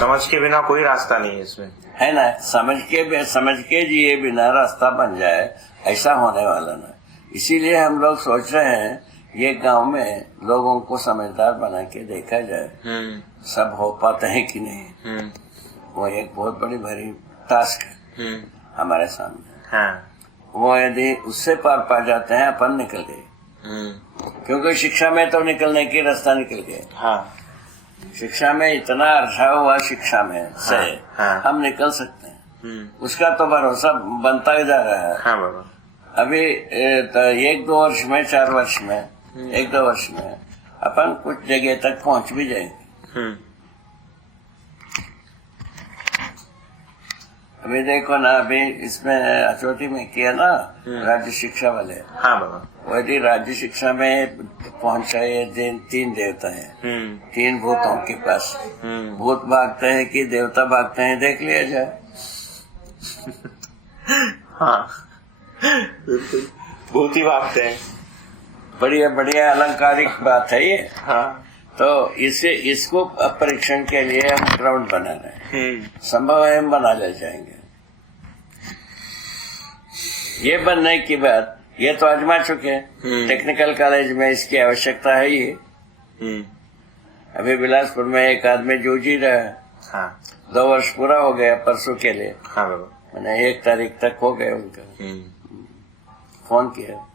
समझ के बिना कोई रास्ता नहीं है इसमें, है ना। समझ के जिए बिना रास्ता बन जाए ऐसा होने वाला ना। इसीलिए हम लोग सोच रहे हैं ये गांव में लोगों को समझदार बना के देखा जाए सब हो पाते हैं कि नहीं। वो एक बहुत बड़ी भारी टास्क है हमारे सामने। हाँ। वो यदि उससे पार पा जाते हैं अपन निकल गए, क्योंकि शिक्षा में तो निकलने की रास्ता निकल गए। हाँ। शिक्षा में इतना अर्था हुआ शिक्षा में से हाँ। हम निकल सकते हैं। उसका तो भरोसा बनता ही जा रहा है। हाँ बाबा। अभी 1-2 वर्ष में 4 वर्ष में 1-2 वर्ष में अपन कुछ जगह तक पहुंच भी जाएंगे। अभी देखो ना, अभी इसमें अचोटी में किया ना राज्य शिक्षा वाले। हाँ बाबा। वही राज्य शिक्षा में पहुंचा ये 3 देवता हैं, 3 भूतों के पास। भूत भागते हैं कि देवता भागते हैं देख लिया जाए। हाँ बिल्कुल, भूत ही भागते हैं। बढ़िया बढ़िया अलंकारिक बात है ये। हाँ। तो इसको परीक्षण के लिए हम ग्राउंड बना रहे हैं। संभव है हम बना ले जाएंगे। ये बनने की बात ये तो आजमा चुके हैं। टेक्निकल कॉलेज में इसकी आवश्यकता है ही। अभी बिलासपुर में एक आदमी जूझ ही रहा है। हाँ। 2 वर्ष पूरा हो गया परसों के लिए। हाँ बाबा। मैंने 1 तारीख तक हो गए उनका। फोन किया,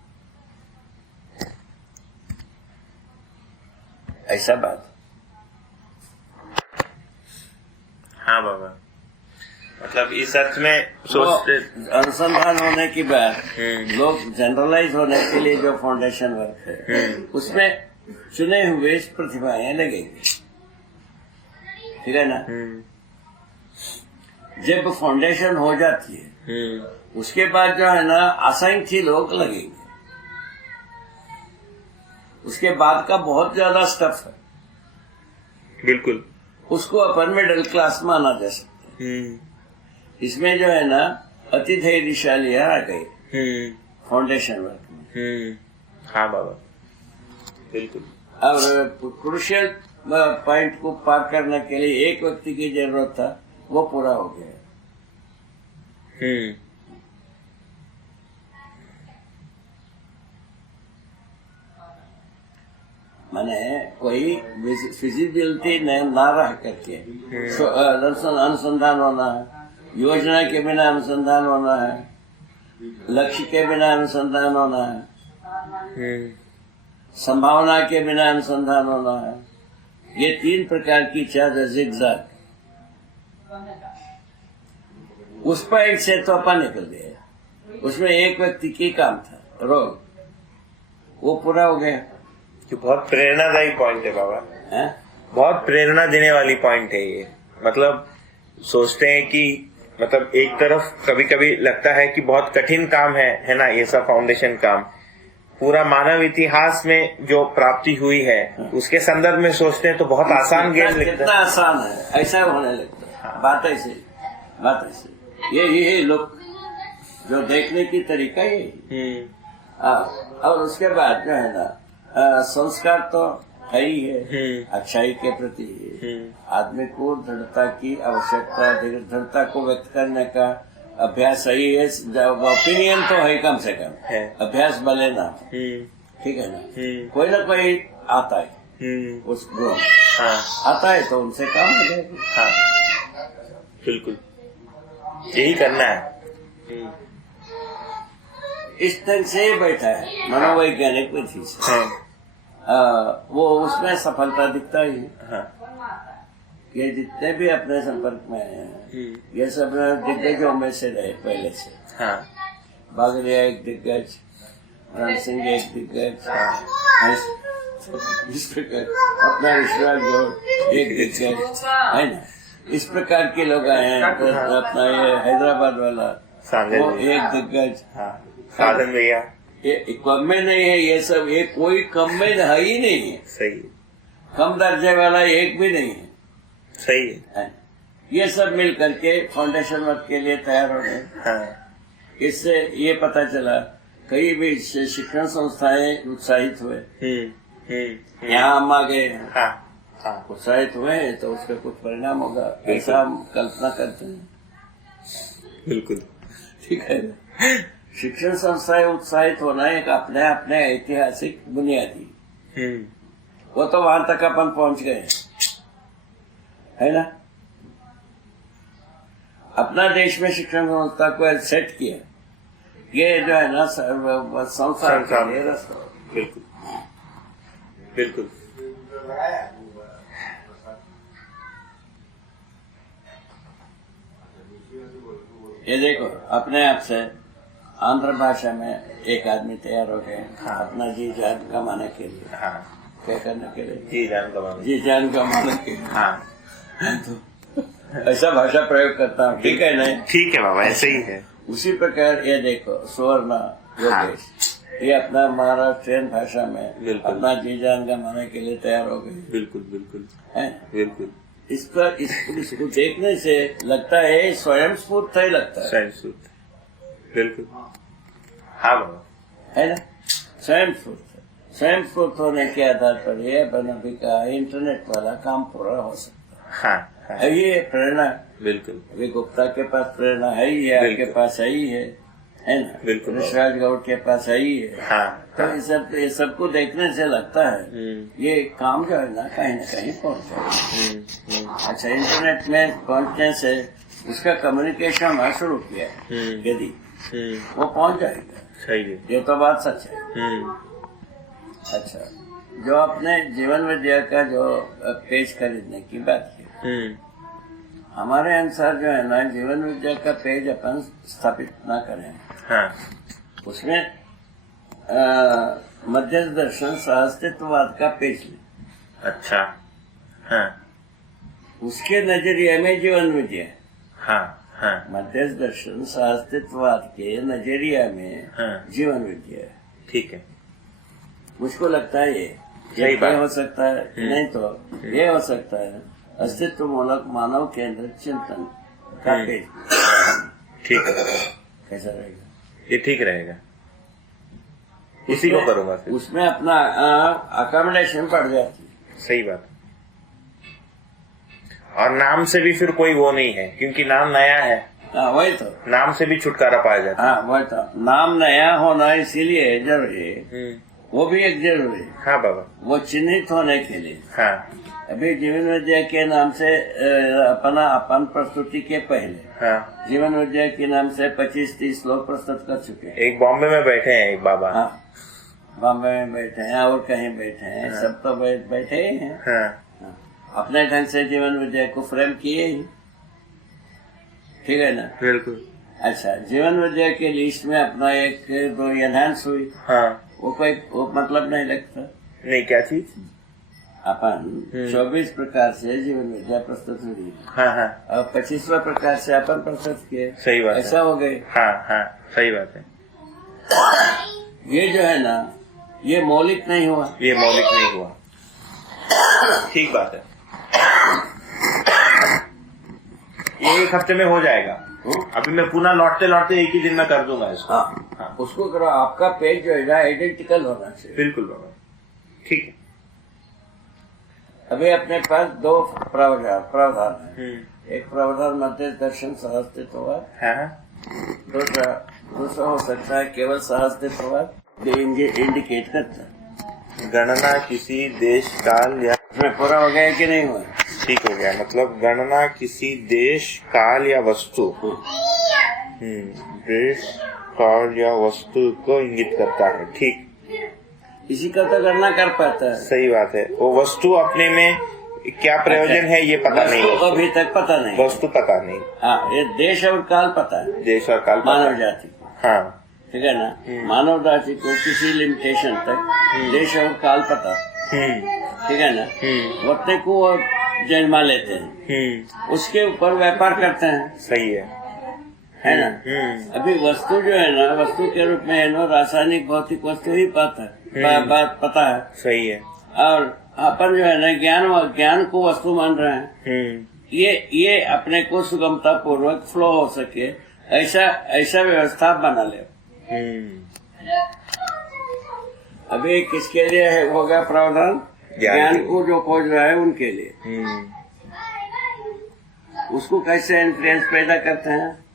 ऐसा बात। हाँ बाबा, मतलब इस अर्थ में सोचते अनुसंधान होने की बात, लोग जनरलाइज होने के लिए जो फाउंडेशन वर्क है उसमें चुने हुए प्रतिभाएं लगेंगी, ठीक है ना। जब फाउंडेशन हो जाती है उसके बाद जो है ना असंख्य लोग लगेंगे। उसके बाद का बहुत ज्यादा स्टफ है, बिल्कुल। उसको अपन मिडिल क्लास माना जा सकता है। इसमें जो है ना अति धैर्यशाली आ गई फाउंडेशन वर्क में। हाँ बाबा, बिल्कुल। और क्रूशियल पॉइंट को पार करने के लिए एक व्यक्ति की जरूरत था, वो पूरा हो गया। माने कोई फिजिबिलिटी ना रह करके अनुसंधान होना है, योजना के बिना अनुसंधान होना है, लक्ष्य के बिना अनुसंधान होना है, संभावना के बिना अनुसंधान होना है। ये 3 प्रकार की चार्ज जिगजैग। उस पॉइंट से तो अपन निकल गया। उसमें एक व्यक्ति की काम था, रोल, वो पूरा हो गया। जो बहुत प्रेरणादायी पॉइंट है बाबा। है? बहुत प्रेरणा देने वाली पॉइंट है ये। मतलब सोचते हैं कि मतलब एक तरफ कभी कभी लगता है कि बहुत कठिन काम है ना, ये सब फाउंडेशन काम। पूरा मानव इतिहास में जो प्राप्ति हुई है उसके संदर्भ में सोचते हैं तो बहुत आसान गेम लगता है। कितना आसान है, ऐसा होने लगता है। बात ऐसे ये लोग जो देखने की तरीका यही। और उसके बाद जो है ना संस्कार तो है ही है अच्छाई के प्रति। आदमी को दृढ़ता की आवश्यकता, दृढ़ता को व्यक्त करने का अभ्यास सही है। ओपिनियन तो है कम से कम है, अभ्यास भले ना, ठीक है ना। कोई ना कोई आता है उस ग्रुप। आता है तो उनसे काम हो जाएगा। हाँ बिल्कुल, यही करना है। इस तरह से बैठा है मनोवैज्ञानिक विधि से। वो उसमें सफलता दिखता ही है। ये जितने भी अपने संपर्क में हैं ये सब दिग्गजों में से रहे पहले से। बागलिया एक दिग्गज, रण सिंह एक दिग्गज, इस प्रकार अपना विश्वास जो एक दिग्गज है ना, इस प्रकार के लोग आए हैं। अपना ये हैदराबाद वाला वो एक दिग्गज। साधन भैया ये कम में नहीं है, ये सब ये कोई कम में है ही नहीं है। सही, कम दर्जे वाला एक भी नहीं है। सही है। ये सब मिल करके फाउंडेशन वर्क के लिए तैयार हो गए। इससे ये पता चला कई भी शिक्षण संस्थाएं उत्साहित हुए। यहाँ हम आ गए। हाँ, उत्साहित हुए हैं तो उसका कुछ परिणाम होगा, ऐसा हम कल्पना करते हैं। बिल्कुल ठीक है। शिक्षण संस्थाएं उत्साहित होना एक अपने अपने ऐतिहासिक बुनियादी, वो तो वहां तक अपन पहुंच गए है ना। अपना देश में शिक्षण संस्था को सेट किया, ये जो है ना संसार के लिए रास्ता। बिल्कुल बिल्कुल। ये देखो अपने आप से आंध्र भाषा में एक आदमी तैयार हो गए। हाँ। अपना जी जान कमाने के लिए। हाँ, क्या करने के लिए? जी जान कमाने। जी जान कमाने के लिए। हाँ, तो ऐसा भाषा प्रयोग करता हूँ, ठीक है नहीं? ठीक है बाबा, ऐसे ही है। उसी प्रकार ये देखो सुवर्ण योगेश, ये अपना महाराष्ट्रियन भाषा में बिल्कुल। अपना जी जान कमाने के लिए तैयार हो गए। बिल्कुल बिल्कुल है? बिल्कुल। इसको देखने से लगता है स्वयं स्फूर्त ही लगता है। स्वयं स्फूर्त, बिल्कुल। हाँ बाबा, है ना। स्वयं स्फूर्त होने के आधार पर ये अभी का इंटरनेट वाला काम पूरा हो सकता हाँ, हाँ, है। ये प्रेरणा बिल्कुल अभी गुप्ता के पास प्रेरणा है ही है, आपके पास है ही है ना। बिल्कुल। ऋषिराज गौड़ के पास है ही है। हाँ, तो ये सबको देखने से लगता है ये काम जो है ना कहीं पहुंच जाएगा। अच्छा, इंटरनेट में पहुंचने से उसका कम्युनिकेशन हमारा शुरू किया है, यदि वो पहुंच जाएगा। सही है। ये तो बात सच है। अच्छा, जो अपने जीवन विद्या का जो पेज खरीदने की बात की, हमारे अनुसार जो है ना जीवन विद्या का पेज अपन स्थापित ना करें। हाँ, उसमें मध्य दर्शन सहअस्तित्ववाद का पेज लें। अच्छा। हाँ, उसके नजरिए में जीवन विद्या, हाँ, हाँ, मध्य दर्शन सहअस्तित्ववाद के नजरिया में हाँ, जीवन विद्या, ठीक है। मुझको लगता है सही ये बात। हो सकता है, नहीं तो ये हो सकता है अस्तित्व मूलक मानव केंद्रित चिंतन का पेज। ठीक है, कैसा रहेगा? ये ठीक रहेगा। इसी को करूंगा फिर। उसमें अपना अकोमोडेशन बढ़ जाती है। सही बात। और नाम से भी फिर कोई वो नहीं है, क्योंकि नाम नया है। हाँ, वही तो। नाम से भी छुटकारा पाया जाता है। हाँ, वही तो। नाम नया होना इसीलिए जरूरी है, वो भी एक जरूरी है। हाँ बाबा। वो चिन्हित होने के लिए। हाँ, अभी जीवन विद्या के नाम से अपन प्रस्तुति के पहले हाँ, जीवन विद्या के नाम से 25-30 लोग प्रस्तुत कर चुके हैं। एक बॉम्बे में बैठे हैं एक बाबा। हाँ, बॉम्बे में बैठे हैं और कहीं बैठे हैं। हाँ। सब तो बैठे ही हैं। हाँ, अपने ढंग से जीवन विद्या को फ्रेम किए ही, ठीक है ना। बिल्कुल। अच्छा, जीवन विद्या के लिस्ट में अपना एक दो एनहांस हुई, हाँ, वो मतलब नहीं लगता। नहीं, क्या चीज? अपन 24 प्रकार से जीवन विद्या प्रस्तुत हुई हाँ, हाँ, और 25वां प्रकार से अपन प्रस्तुत किए। सही बात है। ऐसा हो गए। हाँ, हाँ, सही बात है। ये जो है ना, ये मौलिक नहीं हुआ। ये मौलिक नहीं हुआ। ठीक बात है। ये एक हफ्ते में हो जाएगा। अभी मैं पुनः लौटते लौटते एक ही दिन में कर दूंगा इसको। हाँ, उसको करो। आपका पेज जो है ना आइडेंटिकल होना चाहिए। बिल्कुल बाबा, ठीक है। अभी अपने पास दो प्रावधान है। एक प्रावधान मध्य दर्शन सहअस्तित्ववाद, हाँ, दूसरा हो सकता है केवल सहअस्तित्ववाद इंडिकेट करता है। गणना किसी देश काल या इसमें पूरा हो गया कि नहीं हुआ? ठीक हो गया। मतलब गणना किसी देश काल या वस्तु, देश काल या वस्तु को इंगित करता है। ठीक, इसी का तो गणना कर पाता है। सही बात है। वो वस्तु अपने में क्या प्रयोजन है ये पता नहीं, वस्तु अभी तक पता नहीं, वस्तु पता नहीं। हाँ, ये देश और काल पता है, देश और काल पता मानव है। जाति को। हाँ, ठीक है ना। मानव जाति को किसी लिमिटेशन तक देश और काल पता, ठीक है ना। वक्त को वो जन्मा लेते हैं, उसके ऊपर व्यापार करते हैं। सही है ना। अभी वस्तु जो है ना, वस्तु के रूप में है ना रासायनिक भौतिक वस्तु ही पता है। सही है। और अपन जो है ना ज्ञान को वस्तु मान रहे हैं। ये अपने को सुगमता पूर्वक फ्लो हो सके ऐसा व्यवस्था बना ले। अभी किसके लिए होगा प्रावधान? ज्ञान को जो खोज रहा है उनके लिए। उसको कैसे इन्फ्लुएंस पैदा करते हैं?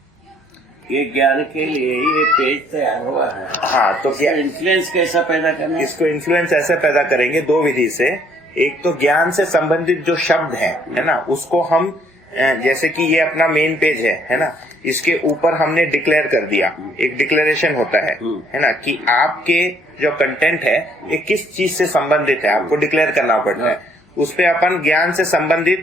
ये ज्ञान के लिए ये पेज तैयार हुआ है। हाँ, तो क्या इन्फ्लुएंस कैसा पैदा करना है? इसको इन्फ्लुएंस ऐसे पैदा करेंगे दो विधि से। एक तो ज्ञान से संबंधित जो शब्द हैं, है ना, उसको हम जैसे कि ये अपना मेन पेज है ना, इसके ऊपर हमने डिक्लेयर कर दिया, एक डिक्लेरेशन होता है ना, कि आपके जो कंटेंट है ये किस चीज से संबंधित है, आपको डिक्लेयर करना पड़ता है। उस पे अपन ज्ञान से संबंधित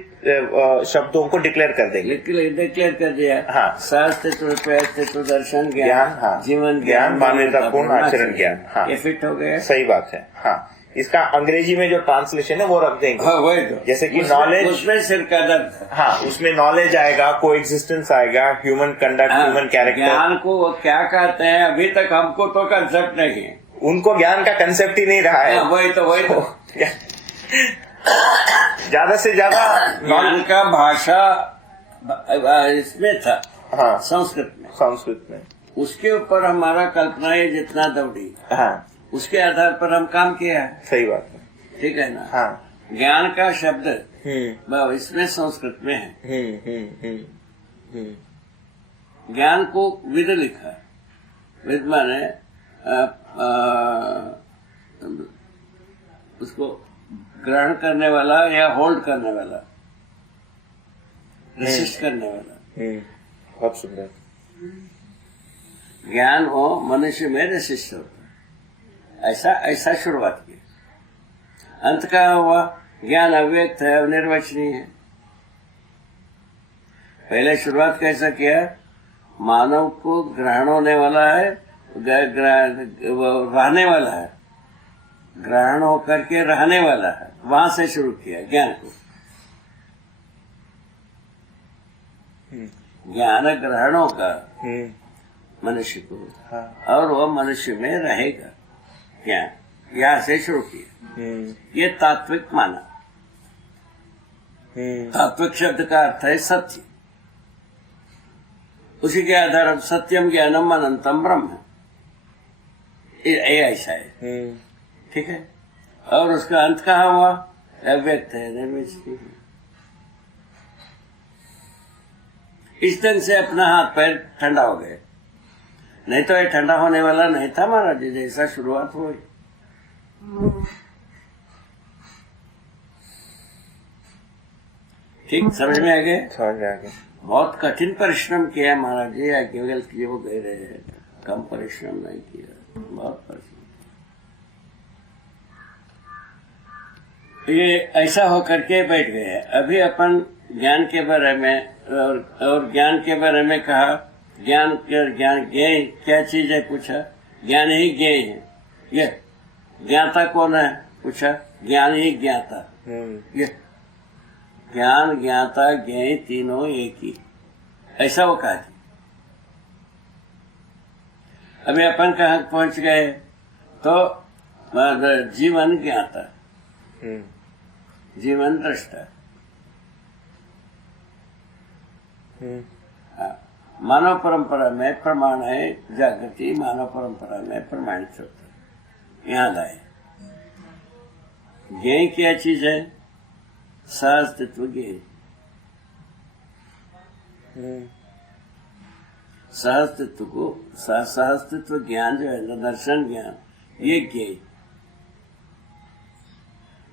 शब्दों को डिक्लेयर कर देंगे। डिक्लेयर कर दिया। हाँ, शास्त्र दर्शन ज्ञान, हाँ, जीवन ज्ञान, मानवतापूर्ण आचरण ज्ञान। हाँ, ये फिट हो गया। सही बात है। हाँ, इसका अंग्रेजी में जो ट्रांसलेशन है वो रख देंगे। हाँ, वही तो। जैसे कि नॉलेज, उसमें सिर का दर्द। हाँ, उसमें नॉलेज आएगा, को एग्जिस्टेंस आएगा, ह्यूमन कंडक्ट, ह्यूमन कैरेक्टर। ज्ञान को वो क्या कहते हैं अभी तक हमको तो कंसेप्ट नहीं है। उनको ज्ञान का कंसेप्ट ही नहीं रहा है। वही तो ज्यादा से ज्यादा ज्ञान का भाषा इसमें था। हाँ, संस्कृत में उसके ऊपर हमारा कल्पना ये जितना दौड़ी, हाँ, उसके आधार पर हम काम किया है। सही बात है। ठीक है ना। हाँ, ज्ञान का शब्द इसमें संस्कृत में है। ज्ञान को विद लिखा है। विद माने उसको ग्रहण करने वाला या होल्ड करने वाला, रेसिस्ट करने वाला। बहुत सुंदर। ज्ञान हो मनुष्य में रेसिस्ट होता है, ऐसा शुरुआत की। अंत का हुआ ज्ञान अव्यक्त है, अनिर्वचनीय है। पहले शुरुआत कैसा किया? मानव को ग्रहण होने वाला है, रहने वाला है, ग्रहण होकर के रहने वाला है, वहां से शुरू किया ज्ञान को। ज्ञान ग्रहण होगा मनुष्य को, और वो मनुष्य में रहेगा। ज्ञान यहाँ से शुरू किया। ये तात्विक माना। तात्विक शब्द का अर्थ है सत्य। उसी के आधार पर सत्यम ज्ञानम अनंतम ब्रह्म, ये ऐसा है। ठीक है। और उसका अंत कहाँ हुआ? अव्यक्त है, निर्विशेष। इस ढंग से अपना हाथ पैर ठंडा हो गए। नहीं तो ये ठंडा होने वाला नहीं था महाराज जी, जैसा शुरुआत हुई। ठीक समझ में आ गए? समझ में आ गए। बहुत कठिन परिश्रम किया महाराज जी, केवल वो कह रहे हैं, कम परिश्रम नहीं किया, बहुत परिश्रम। ये ऐसा होकर के बैठ गए। अभी अपन ज्ञान के बारे में और ज्ञान के बारे में कहा। ज्ञान ज्ञेय क्या चीज है पूछा, ज्ञान ही ज्ञेय है। ये ज्ञाता कौन है पूछा, ज्ञान ही ज्ञाता। ये ज्ञान ज्ञाता ज्ञेय तीनों एक ही, ऐसा वो कहा। अभी अपन कहाँ पहुंच गए? तो जीवन ज्ञाता, जीवन दृष्टा। मानव परंपरा में प्रमाण है जागृति, मानव परंपरा में प्रमाणित होता है। यहाँ लाए ज्ञेय क्या चीज है? सहअस्तित्व ज्ञेय। सहअस्तित्व को सहअस्तित्व ज्ञान जो है, दर्शन ज्ञान, ये ज्ञेय।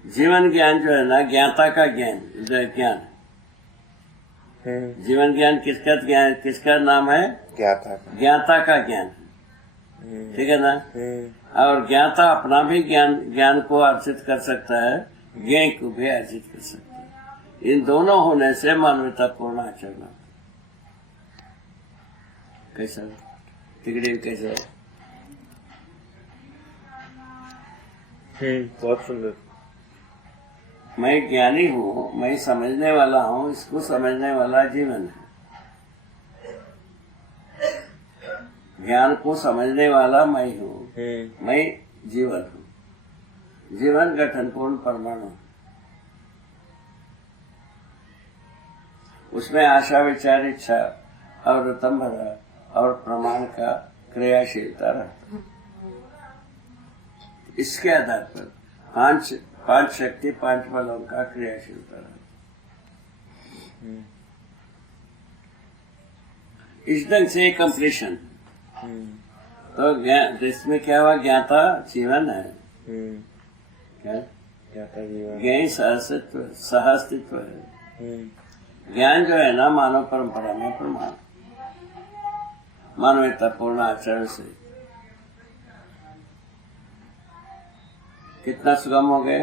जीवन ज्ञान जो है ना, ज्ञाता का ज्ञान, ज्ञान। जीवन ज्ञान किसका नाम है? ज्ञाता का ज्ञान। ठीक है ना। और ज्ञाता अपना भी ज्ञान को अर्जित कर सकता है, ज्ञेय को भी अर्जित कर सकता है। इन दोनों होने से मानवतापूर्ण आचरण। कैसा तिगड़ी कैसा? बहुत सुंदर। मैं ज्ञानी हूँ, मैं समझने वाला हूँ, इसको समझने वाला जीवन है। ज्ञान को समझने वाला मैं हूँ, मैं जीवन हूँ। जीवन गठनपूर्ण परमाणु, उसमें आशा विचार इच्छा और रतंभरा और प्रमाण का क्रियाशीलता रहता। इसके आधार पर 5 शक्ति 5 बलों का क्रियाशीलता है। इस ढंग से कंप्लीशन। तो इसमें क्या हुआ? ज्ञाता जीवन है। क्या? ज्ञाता जीवन, ज्ञान सहअस्तित्व है। ज्ञान जो है ना, मानव परंपरा में प्रमाण, मानवता पूर्ण आचरण से कितना सुगम हो गए।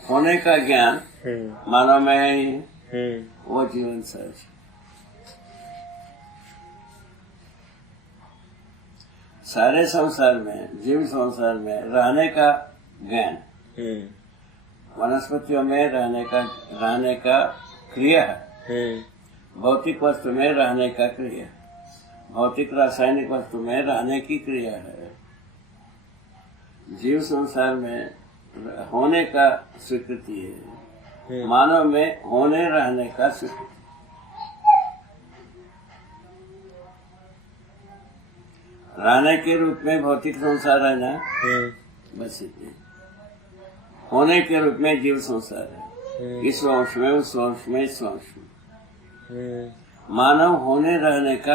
होने का ज्ञान मानव में है ही, वो जीवन सहज। सारे संसार में, जीव संसार में रहने का ज्ञान, वनस्पतियों में रहने का क्रिया है, भौतिक वस्तु में रहने का क्रिया, भौतिक रासायनिक वस्तु में रहने की क्रिया है। जीव संसार में होने का स्वीकृति है, मानव में होने रहने का स्वीकृति। रहने के रूप में भौतिक संसार है ना, बस इतने। होने के रूप में जीव संसार है, इस वंश में, उस वंश में, इस वंश में। मानव होने रहने का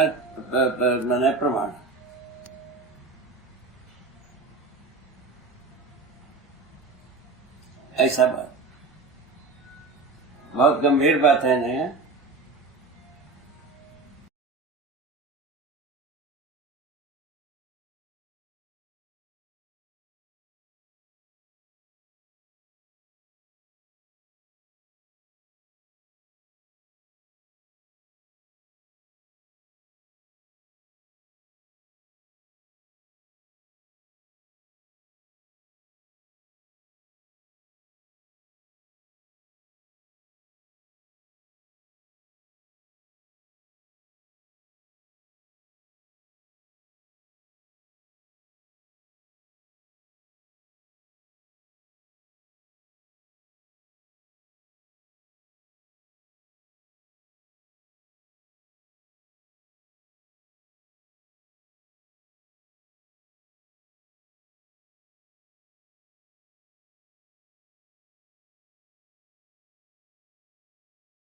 मैंने प्रमाण। ऐसा बात बहुत गंभीर बात है ना।